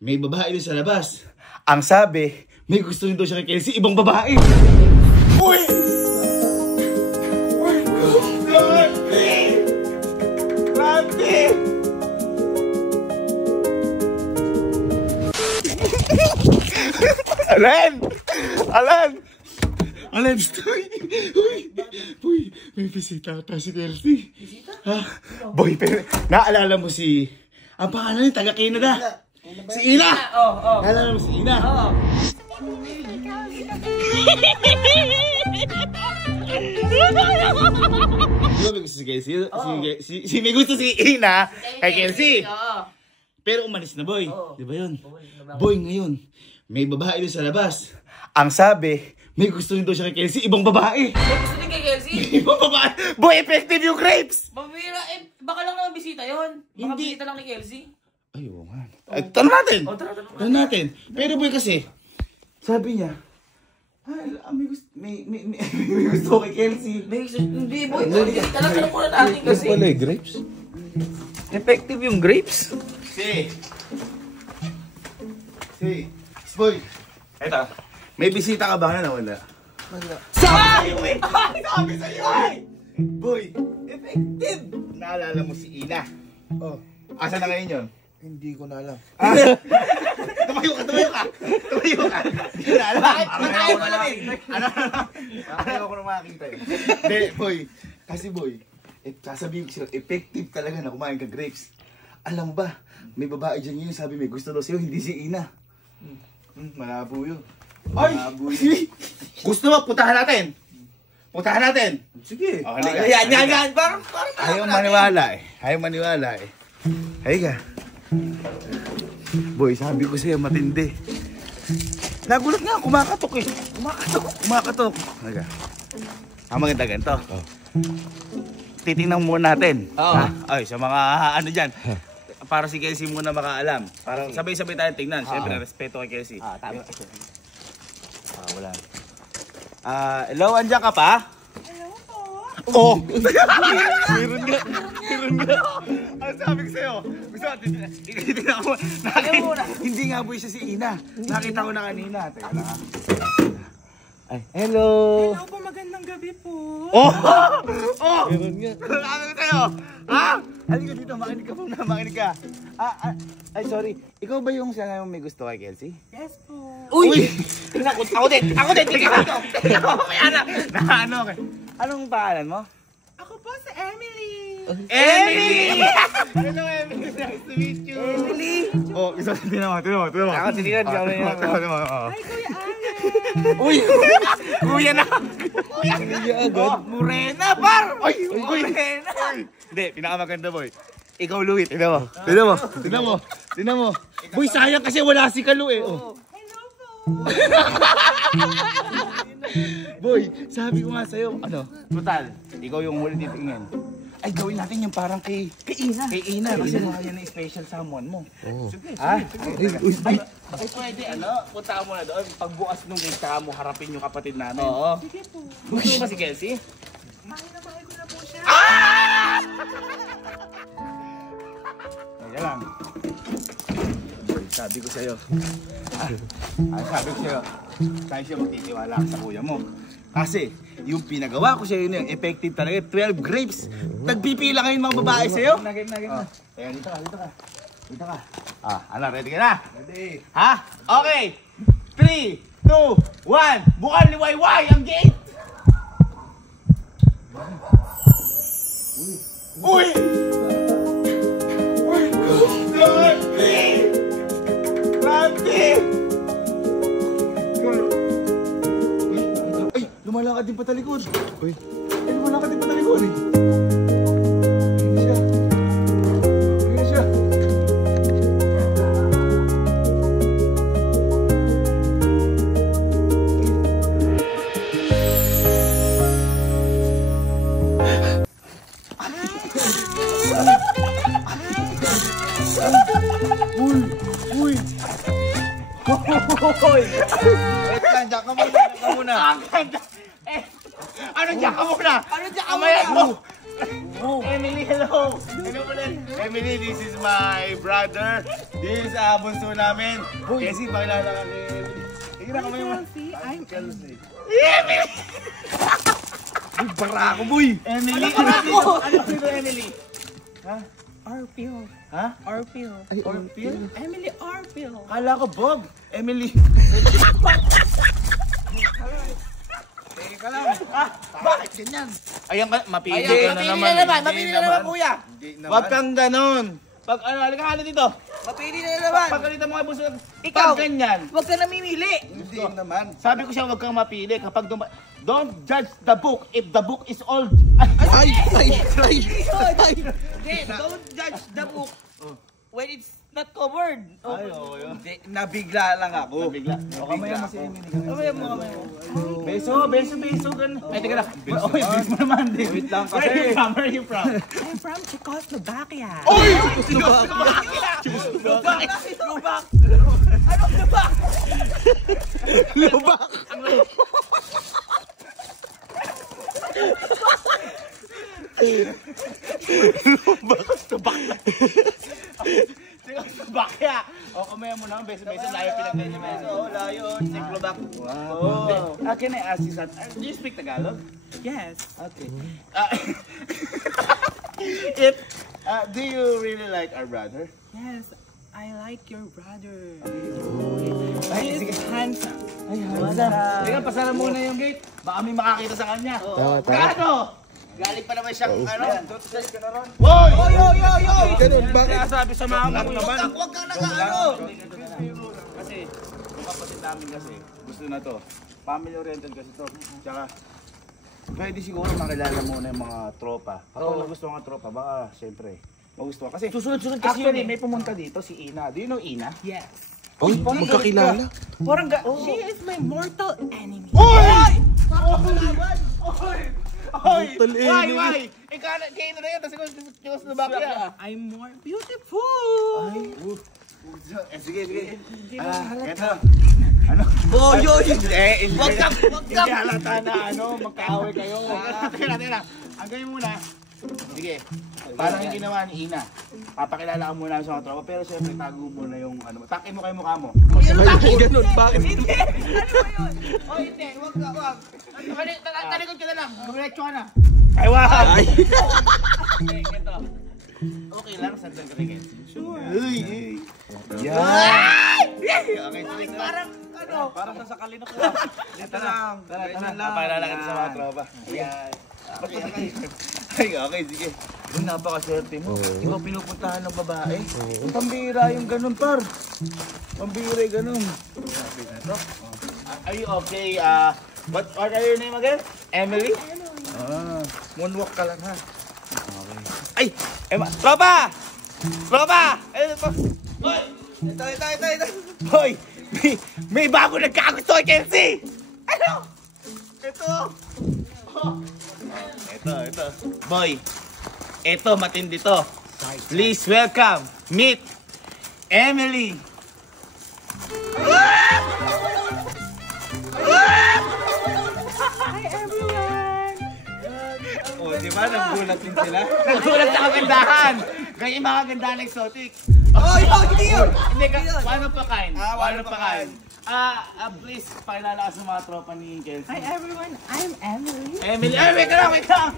May babae doon sa labas. Ang sabi, may gusto rin daw siya kay Kelsey, ibang babae. Uy! Uy! Randy! Randy! Alan! Alan! Alan, stoy! Uy! May bisita ata si Kelsey. Bisita? Ha? Boy, pero naalala mo si... Ang pangalan niya, taga-Canada. Si Ina! Oo. Naalala mo si Ina? Oo. Di ba may gusto si Kelsey? May gusto si Ina kay Kelsey. Pero umalis na, Boy. Di ba yun? Boy, ngayon, may babae doon sa labas. Ang sabi, may gusto rin daw siya kay Kelsey, ibang babae. May gusto din kay Kelsey? Ibang babae. Boy, effective yung grapes! Mabira, baka lang naman bisita yun. Baka bisita lang ni Kelsey. Ay, oo nga. Tanong natin. Tanong natin. Pero boy kasi, sabi niya, may gusto kay Kelsey. Hindi, boy. Tanong muna natin kasi. Ano pala yung grapes? Effective yung grapes? Boy. Eto, may bisita ka ba nga na wala? Wala. Sabi sa'yo eh! Boy, effective! Naalala mo si Ina. Oh, Asa na ngayon yun? hindi ko na alam. Tumayo ka! Hindi ko na alam. Matayo mo alam eh. Ayaw ko na makakita eh. Hindi, boy. Kasi boy, sasabihin ko sila, effective talaga na kumain ka grapes. Alam mo ba, may babae dyan ngayon sabi may gusto daw sa'yo, hindi si Ina. Malabo yun. Ay! Gusto mo, puntahan natin. Sige. Okay, Yan. Parang ayaw maniwala eh. Halika. Boy, sabi ko sa'yo, matindi. Nagulat nga, kumakatok eh. Kumakatok. Halika. Ang maganda ganito. Titingnan muna natin. Ay, sa mga ano dyan. Para si Kelsey muna makaalam. Parang sabay-sabay tayo tingnan. Siyempre, respeto kay Kelsey. Tama. Wala. Hello, andyan ka pa? Hello po. Oh! Meron nga. Ano sabi ko sa'yo? Gusto mo, titignan ko. Hindi nga boy siya si Ina. Nakita ko na kanina. Teka lang. Ay, hello! Hello po, magandang gabi po. Oh! Meron nga. Ano ko sa'yo? Ha? Halika dito, makinig ka muna, makinig ka. Ay, sorry. Ikaw ba yung siya may gusto kay Kelsey? Yes po. Uy! Tingnan ko. Ako din. Tingnan ko. Mamaya na. Ano? Anong pangalan mo? Ako po si Emily. Emily! Hello, Emily. Nice to meet you. Emily. Oh, isa tinan mo. Ako, tinilan. Hi, Kuya Alex. Uy! Kuya na! Kuya agad. Morena, par! Uy! Morena! Hindi, pinakamaganda, boy. Ikaw, Louie. Tignan mo. Boy, sayang kasi wala si Kalu eh. Oh. Hello po. Boy, sabi ko nga sa'yo, total, ikaw yung huli titingin. Ay, gawin natin yung parang kay Ina. Kasi mga yan na special someone mo. Sige. Ay, pwede, punta mo na doon. Pagbukas nung gate ka mo, harapin yung kapatid namin. Oo. Sige po. Gusto mo ba si Kelsey? Mahal ko na po siya. Ayan lang. Boy, sabi ko sa'yo. Saan siya magtitiwala sa kuya mo? Kasi, yung pinagawa ko sa'yo yun, effective talaga. 12 grapes. Nagpipila kayo mga babae sa'yo? Game na. Kaya dito ka. Ready ka na? Ready. Ha? Okay. 3, 2, 1. Bukan liwayway ang gate! Uy! Randy! Ay, lumalakad din patalikod. Uy. Lumalakad din patalikod. Ayun siya. Uy! Hoy! Diyan ka muna. Ano diyan ka muna? Amayan mo! Emily, hello! Hello pala. Emily, this is my brother. This is bunso namin. Kasi pakilala ka kay Emily. Sige na kamay mo. Chelsea, I'm Emily! Uy, barako, boy! Emily! Ano sino Emily? Ha? Orpil. Ha? Orpil. Orpil? Emily Orpil. Kala ko, Bob. Emily. Teka lang. Bakit ganyan? Ayan ka, mapili ka na naman. Mapili na naman, kuya. Huwag kang ganon. Pag ano, halika ka dito. Mapili na naman. Pag ganito mga buso, Ikaw, pag ganyan. Huwag ka namimili. Hindi naman. Sabi ko siya, huwag kang mapili. Kapag don't judge the book if the book is old. Ay! Hindi, don't judge the book when it's not covered. Ay, oo yun. Nabigla lang ako. Nabigla. O, kamaya mo si Emily. Kamaya mo. Beso. Ganun. Ay, teka lang. Oy, bis mo naman. Wait lang kasi. Where are you from? I'm from Czechoslovakia. Oy! Lubak. Anong lubak? Lubak! Czechoslovakia. O, kamaya mo naman. Beso. Layo pinagdali mo. Beso. Layo. Czechoslovakia. Wow. Can I ask you something? Do you speak Tagalog? Yes. Okay. Do you really like our brother? Yes, I like your brother. Ay, He sige. is handsome. Ay, Teka, pasara muna yung gate. Baka may makakita sa kanya. Tama. Gaano? Galing pa naman siyang ano. Woy! Ganun, bakit? Kaya sabi sa mga mo naman. Huwag kang nag-ano. Kasi, yung kapatid namin kasi, gusto na to. Family oriented kasi to. Tsaka, pwede siguro makilala muna yung mga tropa. Kapag nagustuhan ang tropa, baka, syempre, magustuhan. Kasi, Susunod-sunod kasi actually, yun eh. may pumunta dito, si Ina. Do you know Ina? Yes. Ay, magkakilala. Parang She is my mortal enemy. Oy! Oy! Brutal enemy. Why? Ikaw na yan, tapos Czechoslovakia. I'm more beautiful. Sige. Ito. Ano? Huwag kang. Hindi halata na magkaaway kayo. Teka. Hanggang muna. Sige. Parang yung ginawa ni Ina. Papakilala ka muna sa mga tropa, pero siyempre tago muna yung ano. Takin mo kayo mukha mo. Ay, ganun, bakit? Ano ba yun? O hindi, huwag. Talikod ka na lang. Gumiretso ka na. Ay, wag! Ay! Okay, ito. Okay lang, sandal ka rin. Sure. Yan. Okay, sige. Parang nasa kalino ko. Ito lang. Tara. Papakilala ka sa mga tropa. Ayan. Okay, sige. Yung napakaswerte mo. Ikaw pinupuntahan ng babae. Pambira yung ganun, par. Pambira yung ganun. Are you okay? What are your name again? Emily? Moonwalk ka lang, ha? Okay. Ay! Tropa! Ayun po. Hoy! Ito. Hoy! May bago nagkagusto kay Kelsey! Ano? Ito! Ito. Boy, ito matindi to. Please welcome, meet Emily. Hi everyone. Oh, di ba? Nagulat din sila. Nagulat sa kagandahan. Kaya yung mga ganda ng exotic. Hindi yun. Hindi ka, one of a kind. One of a kind. Please, pakilala ka sa mga tropa ni Kelsey. Hi everyone, I'm Emily. Emily, wait lang.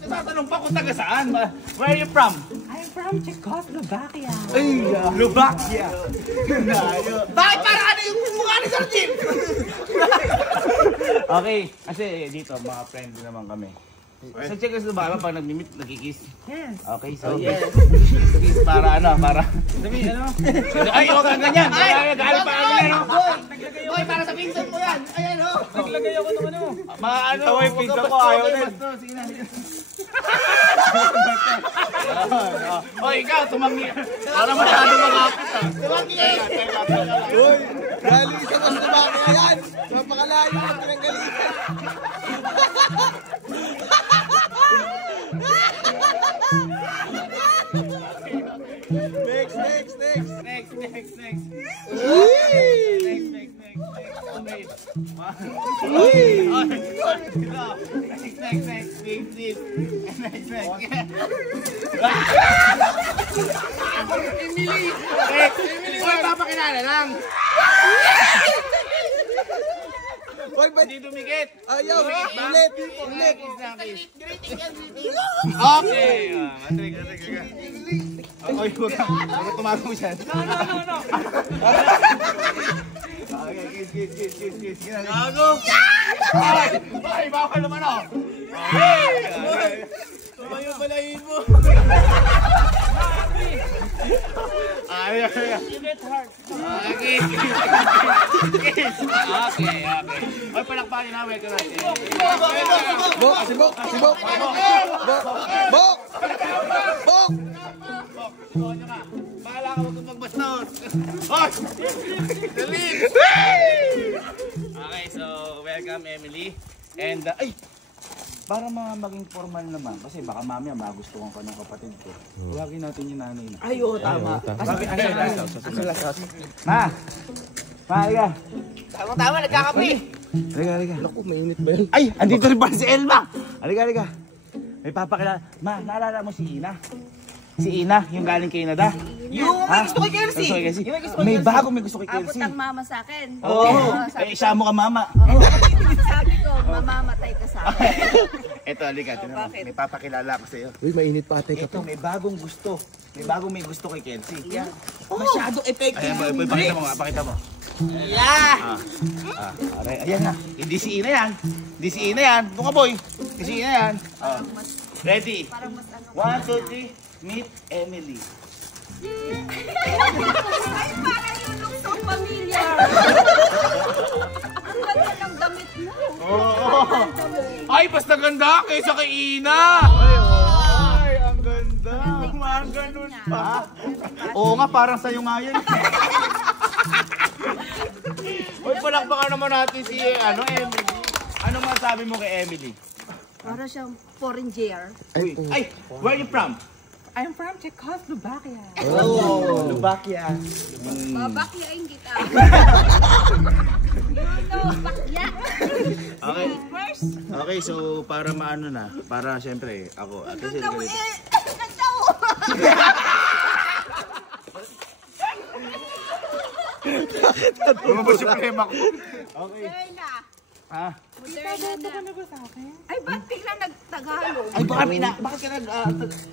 Natatanong pa kung taga saan. Where are you from? I'm from Czechoslovakia. Ay, Slovakia. Bakit parang ano yung mukha ni Sardin? Okay, kasi dito, mga friend din naman kami. Sa Czechoslovakia, pag nag-meet, nagkikiss. Yes. Okay, so yes. Kiss para Ay, huwag kang ganyan. Galing pa kami, ano? Boy, para sa pinsan mo yan. Ayan o. Naglagay ako ng ano. Ito yung pinsan ko, ayaw din. Sige na. Hoy, ikaw, tumanggi. Para masyado makapit, ha? Tumanggi. Uy, galing sa Czechoslovakia yan. Napakalayo ang pinanggalingan. Next. Oy, papakilala lang. Hoy, ba't Hindi dumikit. ayaw? Ulit. Greeting yan. Okay. Matrik. Oy, huwag ka tumago dyan. No. Okay, kiss. Gago. Ay, bawal naman ako. Ayaw palahin mo. Ay. Okay. Oy, palakpakin na. Welcome natin. Bok. Bahala ka magpagbastos. Hoy! Dali! Okay, so welcome Emily. And ay, para maging formal naman kasi baka mamaya magustuhan ka ng kapatid ko. Huwagin natin yung nanay na. Ay, oo, tama. Ma, halika. Tama, nagkakape. Halika. Naku, mainit ba yan? Ay, andito rin pala si Elma. Halika. May papakilala. Ma, naalala mo si Ina? Si Ina, yung galing kay Nada. Yung may gusto kay Kelsey. May gusto kay Abot Kelsey. ang mama sa akin. Oo. Sabi Isa mo ka mama. sabi ko, mamamatay ka sa akin. Eto, halika. Tinan mo. bakit? May papakilala ko sa iyo. Uy, mainit pa ate ka Ito, pa. may bagong gusto. May gusto kay Kelsey. Masyado effective. Ayan, pakita mo. Yeah! Ayan na. Hindi si Ina yan. Buka boy. Hindi si Ina yan. Ready? Parang mas ano. 1, 2, 3. Meet Emily. Ay, parang yung luksong pamilya. Ang ganda ng damit mo. Ay, basta ganda kaysa kay Ina! Ay, ang ganda. Ganun pa. Oo nga, parang sa'yo nga yan. Uy, palakpakan naman natin si Emily. Ano masabi mo kay Emily? Para siyang foreigner. Ay, where are you from? I'm from Czechoslovakia. Oh, Lubakia. Babakyain kita. Bakya. Okay. First. Okay, so para maano na, para syempre ako. Ang Kasi ganda mo ganito. eh. Ang ganda mo. Ano ba suprema ko? Okay. Moderna. Ah. Moderna na. Ano ba sa akin? Ay, ba't biglang nagtagalog? Ay, bakit ka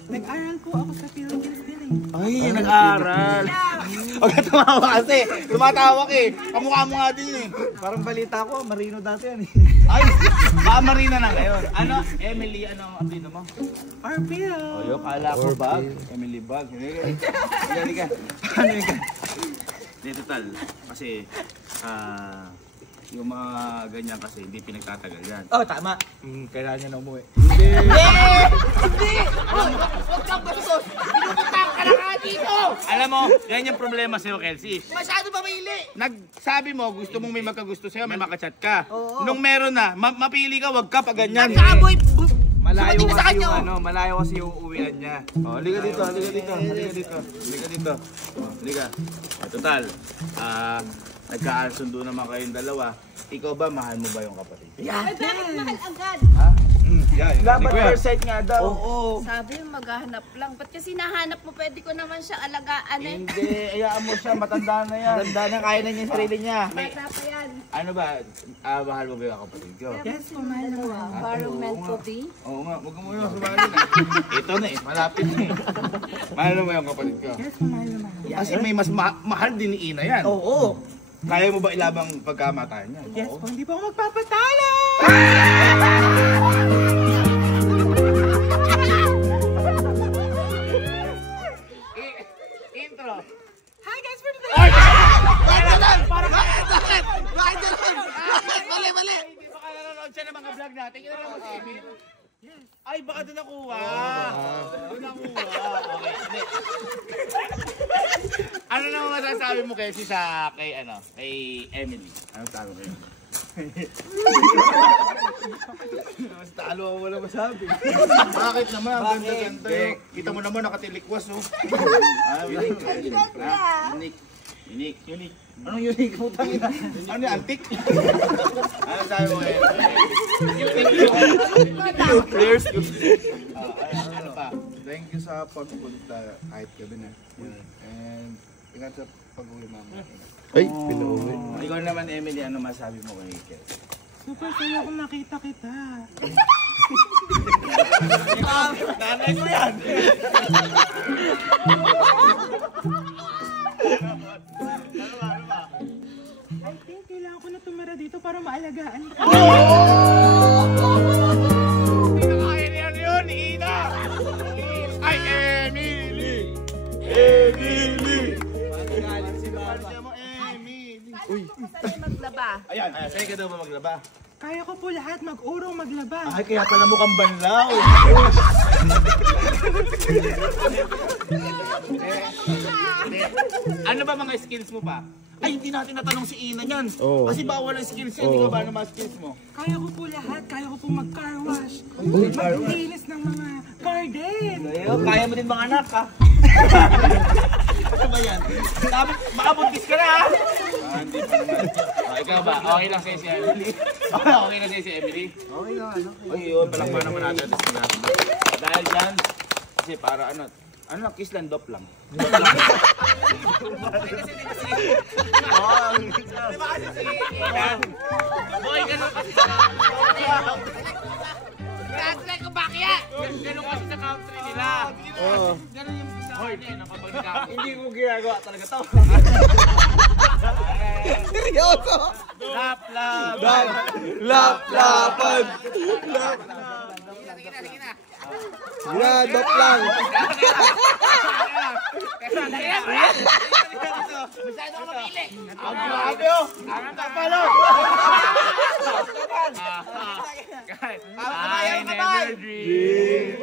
Nag-aral po ako sa Philippines. Ay, nag-aaral. Huwag ka tumawa kasi. Tumatawa ka eh. Kamukha mo nga din eh. Parang balita ko, Marino dati yan eh. Ay, baka Marina na ngayon. Ano, Emily, ano ang apelido mo? Arpio. O, yung kala ko bag. Emily bag. Hindi ka. Ano ka? Dito tal. Kasi, yung mga ganyan kasi hindi pinagtatagal yan. Oh, tama. Kailangan niya na umuwi. Hindi! Huwag kang bastos! Pinuputang ka na nga dito! Alam mo, yan yung problema sa'yo, Kelsey. Masyado ba maili? Nagsabi mo, gusto mong may magkagusto sa'yo, may makachat ka. Nung meron na, mapili ka, wag ka pa ganyan. Nagkaaboy! Malayo Sumating sa kasi kanya, yung malayo kasi yung uwian niya. Oh, halika dito. Oh, halika. Total, nagkakasundo naman kayong dalawa. Ikaw ba, mahal mo ba yung kapatid? Ay, bakit mahal agad? Dapat first sight nga daw. Oo. Sabi mo, maghahanap lang. Ba't kasi nahanap mo, pwede ko naman siya alagaan eh. Hindi, hayaan mo siya, matanda na yan. Tanda na, kaya na niya yung sarili niya. Bata pa yan. Ano ba, mahal mo ba yung kapatid ko? Yes, mahal naman. Parang meant to be. Oo nga, huwag mo yung sumali na. Ito na eh, malapit na eh. Mahal mo ba yung kapatid ko? Yes, mahal naman. Kasi may mas mahal din ni Ina yan. Oo. Kaya mo ba ilabang pagkamatayan niya? Yes, kung hindi pa ako magpapatalo. Intro. Hi guys, for today. Mali! Hindi ba ka nanonood siya ng mga vlog natin? Kaya naman si Emil. Ay, baka doon nakuha. Doon nakuha. Okay. Hindi. Ano naman masasabi mo kay Emily? Anong sabi mo kayo? Mas talo ako wala masabi. Bakit naman? Ang ganda-ganda. Kita mo naman nakatilikwas. Oh. Unique. Unique. Anong unique? Putang ina. Ano yung antique? Ano sabi mo ngayon? Players. Ano pa? Thank you sa pagpunta kahit gabi na. And ingat sa pag-uwi mama. Ay, pinauwi. Ikaw naman, Emily, ano masabi mo kay Kel? Super saya kung nakita kita. Nanay ko yan! I think kailangan ko na tumira dito para maalagaan ka. Pinakain yun, Ina! Ay, Emily! Emily! Uy. Maglaba. Ayan, sa'yo ka daw ba maglaba? Kaya ko po lahat mag-urong maglaba. Ay, kaya pala mukhang banlaw. Ano ba mga skills mo pa? Ay, hindi natin natanong si Ina niyan. Kasi bawal ang skills yan. Hindi ka ba ano mga skills mo? Kaya ko po lahat. Kaya ko po mag-car wash. Maglinis ng mga garden. Kaya mo din mga anak, ha? Ano ba yan? Makabuntis ka na, ha? Hindi pa naman. Ikaw ba? Okay lang sa'yo si Emily? Okay lang sa'yo si Emily? Okay lang, ano? Ay, yun. Palakpan naman natin. Dahil dyan, kasi para ano kiss lang, dop lang. Di ba kasi si Ian? Boy, ganun kasi sa country ko bakya! Ganun kasi sa country nila. Ganun yung sa akin eh, kapag Hindi ko ginagawa talaga to. Seryoso? Lap-lapan! Lap-lapan! Ginadop lang! Masyado ka mapili! Ang grabe oh! Ang kapalo! I never dream.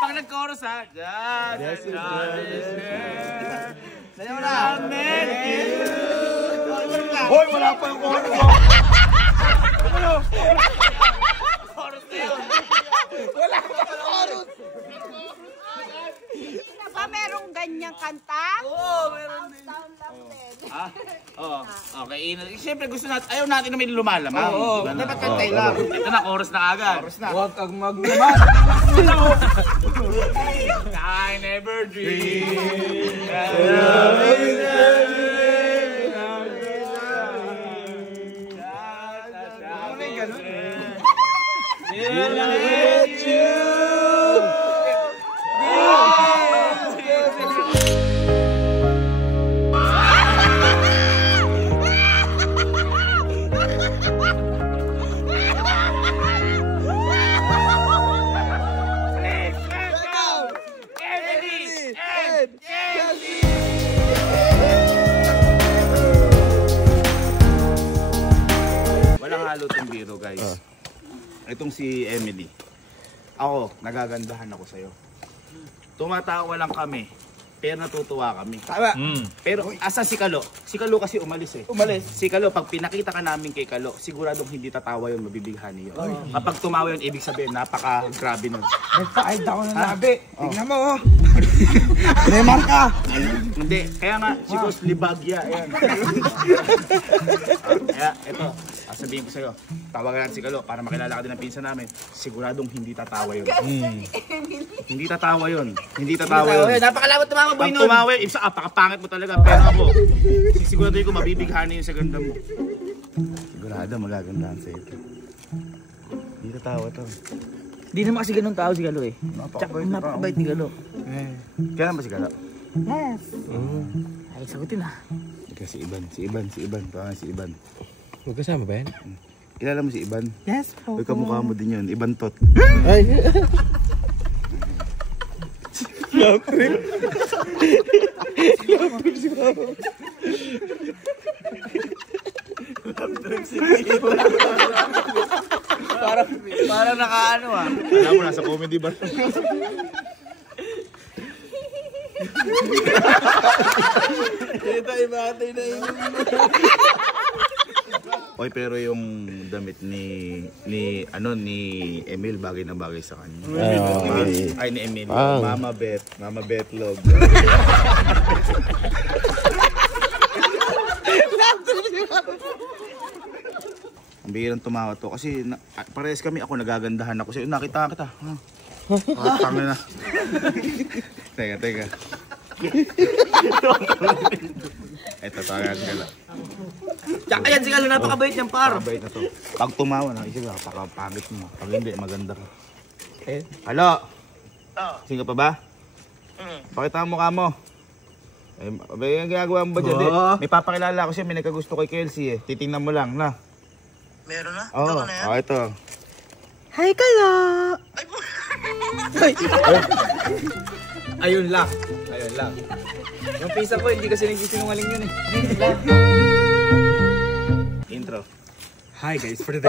Pag nag-chorus ha. Just sayo mo na. Hoy, wala pa yung chorus! Chorus na yun. Wala pa yung chorus! Hindi na ba merong ganyang kanta? Oo, meron din. Down lang din. Oo. Okay. Siyempre gusto natin, ayaw natin na may lumalamang. Oo. Dapat kantay lang. Ito na, chorus na agad. Chorus na. Huwag kang magnaman. I never dreamed. Walang halo tong biro, guys. Itong si Emily. Ako, nagagandahan ako sa'yo. Tumatawa lang kami, pero natutuwa kami. Tama! Pero asan si Kalo? Si Kalo kasi umalis eh. Umalis. Si Kalo, pag pinakita ka namin kay Kalo, siguradong hindi tatawa yun, mabibighani yun. Kapag tumawa yun, ibig sabihin, napaka-grabe nun. Nagpa-hide ako ng labi. Tingnan mo, oh. May marka. Hindi, kaya nga, si Boss Libagya, ayan. Kaya, eto, sabihin ko sa'yo, tawagan natin si Kalo para makilala ka din ng pinsan namin. Siguradong hindi tatawa yun. Hindi tatawa yun. Hindi tatawa yun. Napakalawat na mga boy Pag nun. tumawa yun, isa, apakapangit mo talaga. Pero ako, siguraduhin ko mabibighani yun sa ganda mo. Sigurado, magagandahan sa'yo ito. Hindi tatawa to. Hindi naman kasi ganun tao si Galo eh. Tsaka napakabait ni Galo. Kailan ba si Kalo? Yes. Ay, sagutin ah. Si Iban. Parang si Iban. Magkasama ba yan? Kilala mo si Iban? Yes po. Uy, kamukha mo din yun. Iban Tot. Ay. Parang nakaano ah. Alam mo, nasa comedy bar. Kita ibatay na yun. Oy, pero yung damit ni Emil bagay na bagay sa kanya. Ay, ni Emilio. Pang. Mama Betlog. Ang bihirang tumawa to kasi parehas kami, ako nagagandahan ako sa'yo. Nakita kita. Tanga na. Teka. Eto, tawagan ka lang. Tsaka yan si Galo, napakabait niyang par. Mabait na to. Pag tumawa na, isip ka, pakapagit mo. Pag hindi, maganda ka. Halo? Sino pa ba? Pakita ang mukha mo. May ginagawa mo ba dyan? May papakilala ko siya, may nagkagusto kay Kelsey eh. Titingnan mo lang, na. Meron na? Oo, ito. Hi, Kalo! Ayun lang. Yung pisa ko, hindi kasi nagsisinungaling yun eh. Intro. Hi guys, for the